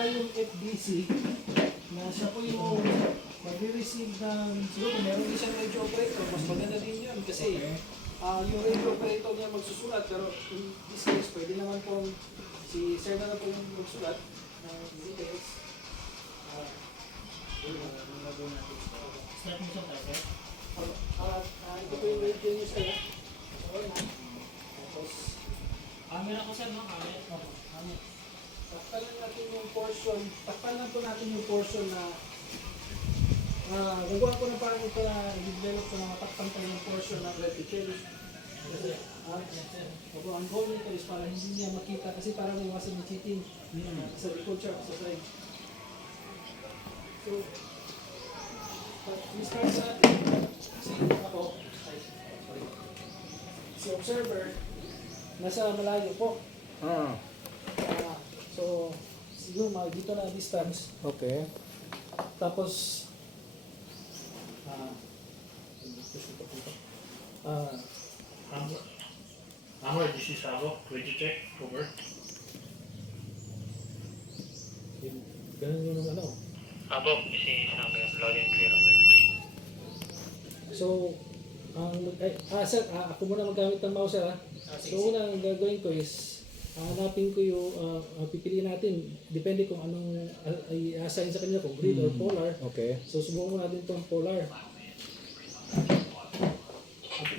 tayong FBC na siya po yung mag-receive ng, siguro meron din siyang radio operator, mas maganda din yun kasi yung radio operator niya magsusulat, pero in this case, pwede naman po si Sir na lang po yung magsulat ng details. Start mo sa tayo. Ito po yung radio niyo, Sir. Tapos, Camera ko sir, no? Camera. takpan lang natin yung portion, takpan lang po natin yung portion na gagawa ko na parang ito na i-develop ko na matakpan tayo yung portion ng reticle. Kasi, ang goal nito is para hindi niya makita kasi parang iwasan yung cheating sa likod siya, sa side. So, i-start sa natin. Si observer, nasa malayo po. So, siguro dito na distance. Okay. Tapos, Hammer, this is Abo. Ready check. Over. ganun yun ang ano. Abo, this is Hammer. Loud and clear over. So, sir, ako muna magamit ng mouse, sir. So, una ang gagawin ko is, hanapin ko yung, pipiliin natin, depende kung anong i-assign sa kanya, kung grid or polar. Okay. So, subukan mo natin itong polar.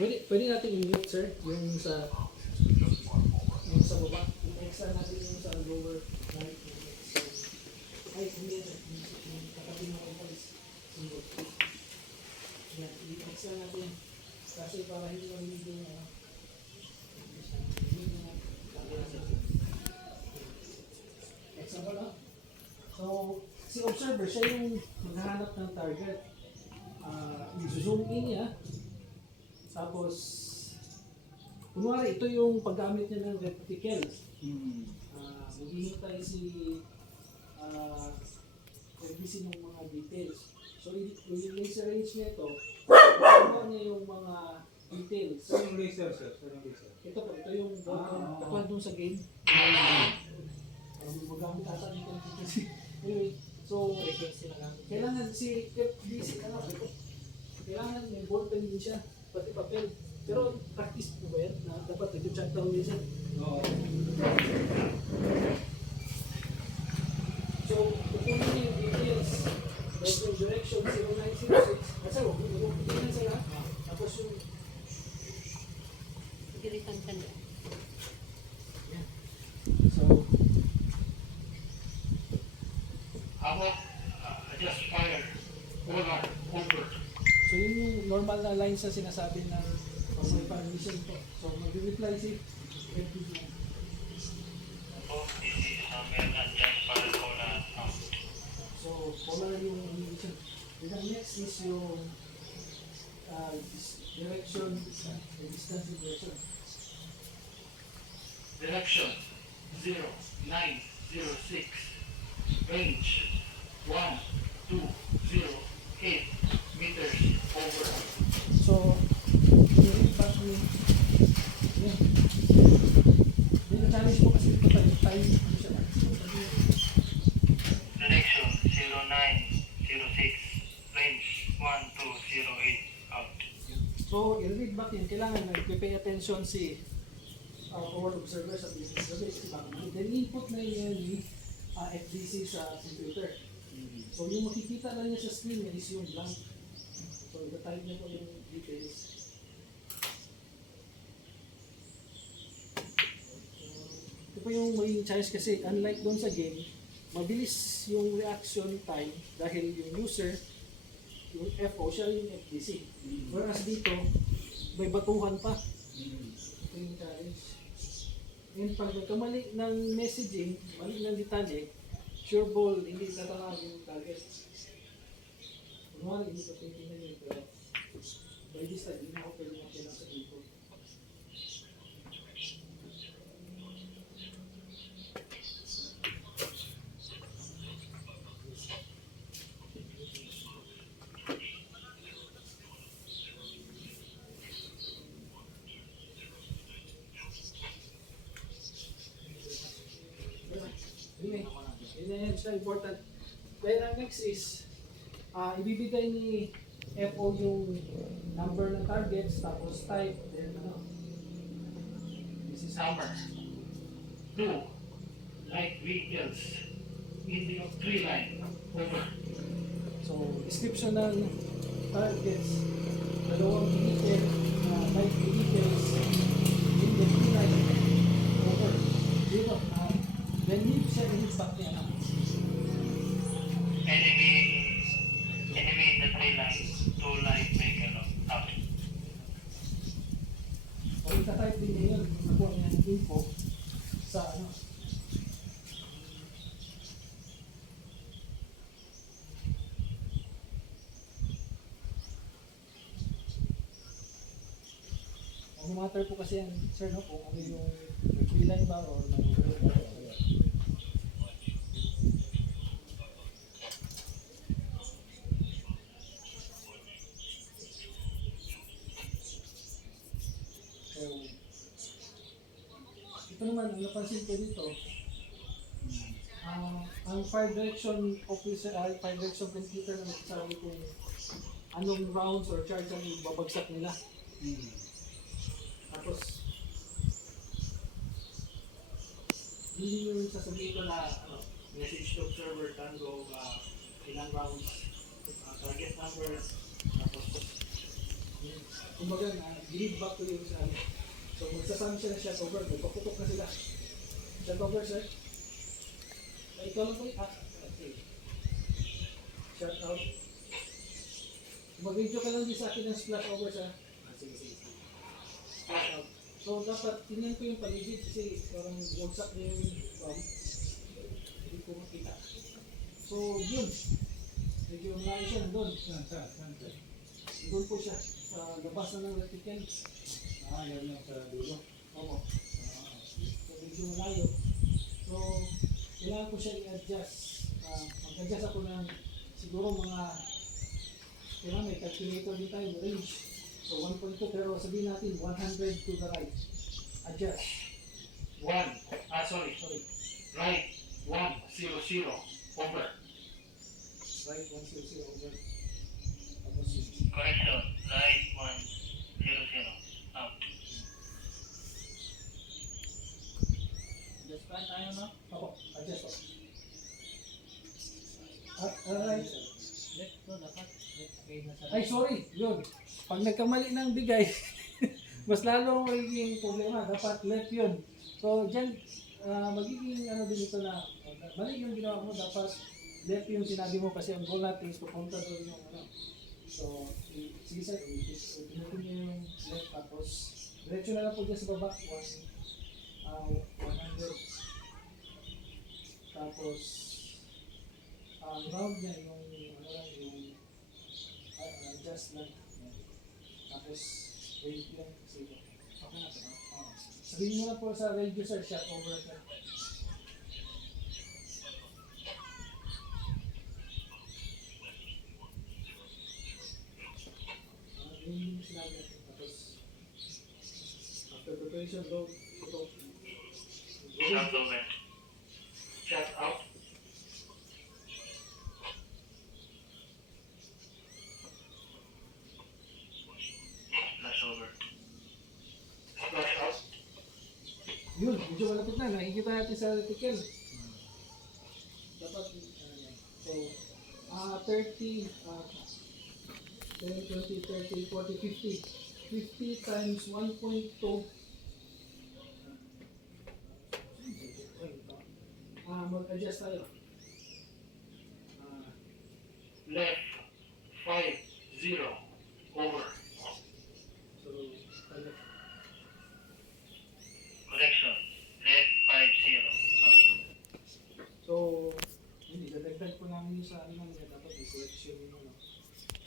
Pwede natin i-mute, sir, yung sa baba. I-extra natin yung sa lower right. Ay, hindi, sir. Katabi mo ko is yan, i-extra natin. Kasi para hindi marinig yung example, no? So, si observer, siya yung maghahanap ng target. I-zoom in niya. Tapos, kunwari, ito yung paggamit niya ng reticle. Maghihintay si FBC ng mga details. So, yung laser range niya ito, ito niya yung mga details. Saan yung laser, sir? Saan yung laser? Ito po, ito yung katulad dun sa game. Magamit ata dito ng frequency. Anyway, so, kailangan si FBC, kailangan may ballpen din siya, pati papel. Pero practice po ba yan? Na dapat nag-chat down din siya. Oo. So, kukunin niyo yung details. Tapos yung direction 0906. Kasi huwag mo tingnan sila. Tapos yung Gilitan ka niya. so, Abo, adjust fire. Polar. Over. so yun yung normal na lines na sinasabi ng may permission po. So, mag-reply si FBC. Abo, this is Hammer. Adjust fire. Polar. Out. So, polar yung indication. And then next is yung direction, distance direction. Direction 0906. Range 1208 meters over. So, i-read back ni yun. Yun ang challenge mo kasi ito tayo, ano siya ba? Direction 0906. Range 1208 out. So, i-read back yun. Kailangan nag-pay attention si forward observer sa business. Then, input na yun ni FBC sa computer. So, yung makikita lang niya sa screen niya is yung blank. So, i-type niya po yung details. Ito po yung magiging challenge kasi unlike doon sa game, mabilis yung reaction time dahil yung user, yung FO, siya yung FBC. Whereas dito, may batuhan pa. Ito yung challenge. Ngayon, pag nagkamali ng messaging, mali ng detalye, sure ball, hindi tatawag yung target. Kunwari, hindi ko tingnan yun, pero by this time, hindi na ako pwede makilang sa input. Anyway, Yun siya important. Then ang next is, ibibigay ni FO yung number ng targets, tapos type, then ano. This is Number 2. Light vehicles in the tree line. Over. So, description ng targets, dalawang vehicle, light vehicles in the tree line. Over. Zero. Then leave siya in his back niya. Enemy in the tree line. 2 light vehicle out. O ita-type din niya yun, nakuha niya ng info sa ano. Ang matter po kasi yan, sir, no, kung ano yung tree line ba or So, ito naman, ang napansin ko dito, ang fire direction officer, fire direction computer na nagsasabi kung anong rounds or charge ang babagsak nila. Tapos, hindi yung sasabihin ko na message to observer, tango, ilang rounds, target number, tapos, kumbaga lead back to yung sa ano. So, magsasama siya ng shot over, magpaputok na sila. Shot over, sir. Ikaw lang po okay. Shot out. Mag-video ka lang din sa akin ng splash over, sir. Sige. Splash out. So, dapat tingnan ko yung paligid kasi parang wagsak na yung hindi ko makita. So, yun. Medyo malayo siya doon. Saan? Doon po siya. Sa labas na ng reticle. Yan yung sa dulo. Opo. So, medyo malayo. So, kailangan ko siya i-adjust. Mag-adjust ako ng siguro mga kailangan may calculator din tayo, range. So 1.2 pero sabihin natin 100 to the right. Adjust. 1. Sorry. Right 100 over. Right 100 over. Tapos Correction. Right 100 out. Just plan tayo, no? opo, adjust po. Right. Left to, dapat. Left kayo na sa Ay sorry, yun. Pag nagkamali ng bigay, mas lalo magiging problema. Dapat left yun. So dyan, magiging ano din ito na mali yung ginawa mo. Dapat left yung sinabi mo kasi ang goal natin is pupunta doon yung ano. So, sige sir, pinutin niyo yung left tapos diretso na lang po dyan sa baba. 100. Tapos, round niya yung ano lang yung adjust lang. Tapos, range lang kasi ito. Okay na ito. Sabihin mo na po sa radio sir, shot over sir. Yun yung sinabi natin. Tapos, after preparation, load, ito. Shot over. Shot out. Flash over. Flash out. Yun, medyo malapit na. Nakikita natin sa reticle. Dapat, yan. So, 30, 10, 20, 30, 40, 50. 50 times 1.2. Mag-adjust tayo. Left 50 over. So, ano? Correction. Left 50 out. So, hindi, dadagdag po namin yung sa ano namin. Dapat yung correction yung ano.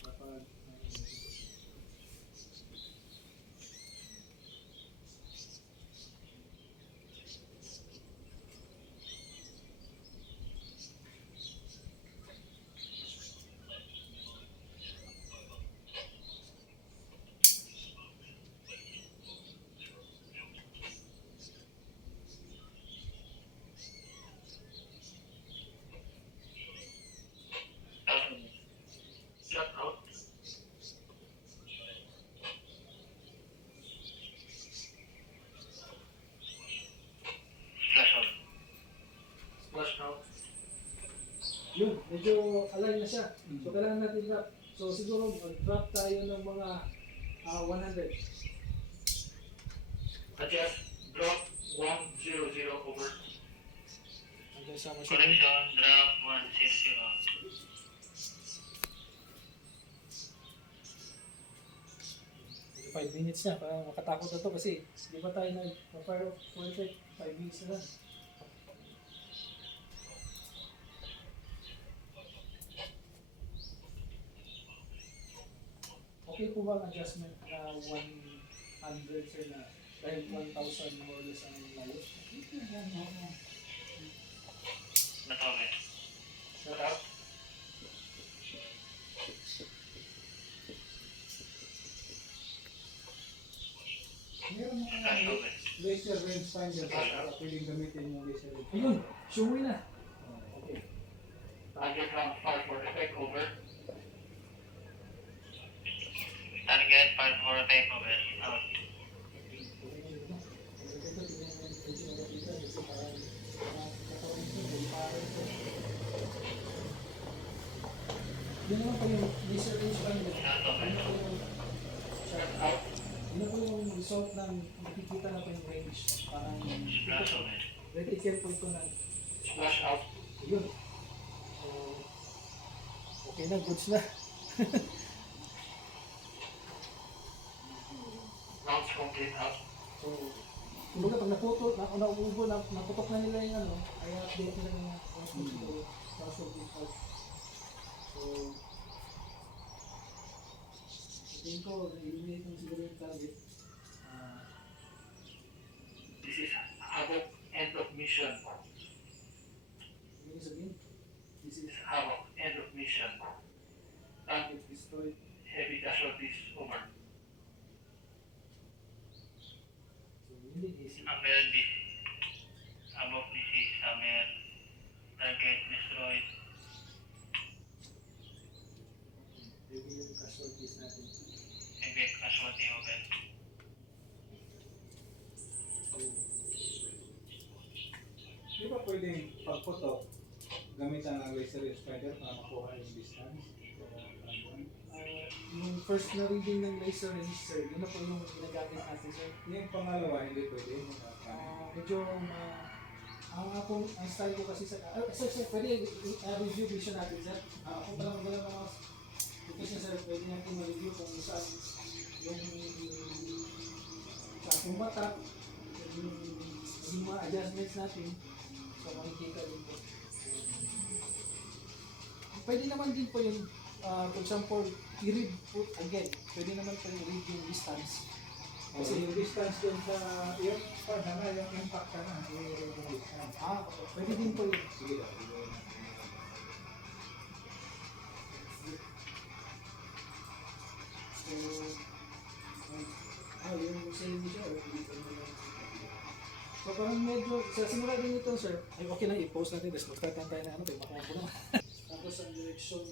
Dapat, Flush now. Yun, medyo align na siya. So kailangan natin drop. So siguro mag-drop tayo ng mga 100. Adjust. Drop 100 over. Hanggang sa masyadong. Connection. Drop 100. 5 minutes na, parang makatakot na to kasi di ba tayo nag-fire of 5 minutes na lang. Okay po ba ang adjustment na 100 sir na dahil 1,000 more or less ang layo? Natawag. Shut up. Meron mo Natawag. laser range finder para pwedeng gamitin yung laser range. Ayun, showy na. Okay. Target round 5 for effect over. Target 5 for effect over. Out. Yun naman po yung laser range finder. Natawag. Yun po yung shut Out. Yun po yung result ng makikita natin yung range. Parang Splash over. reticle po ito ng Splash out. yun. So, okay na, goods na. Rounds complete out. So, kumbaga pag nauubo, naputok na nila yung ano, ay update nila yung transfer default. So, tingin ko, eliminate ng siguro yung target. This is Havoc end of mission. Yung sabihin, This is Havoc end of mission. Target destroyed. Heavy casualties over. so hindi easy. Hammer this. Havoc this is Hammer. Target destroyed. Review yung casualties natin. Heavy casualty over. So, Di ba pwedeng pagputok, gamitan ng laser range finder para makuha yung distance? yung first na reading ng laser range, sir, yun na po yung ginagamit natin, sir. Yung pangalawa, hindi pwede. Medyo ang style ko kasi sa sir, pwede review vision natin, sir. Kung parang wala mga because sir, pwede natin ma-review kung saan yung sa kumata, yung mga adjustments natin, so makikita din po. Pwede naman din po yung for example, i-read po again, pwede naman po i-read yung distance. Kasi yung distance dun sa, yung yung impact ka na, yung distance. Pwede din po yun. Sige daw. So, yung sa'yo mo siya, so parang medyo, sa simula din ito sir, ay okay na i-post natin, tapos mag-start tayo na ano, tayo makuha ko naman. Tapos ang direksyon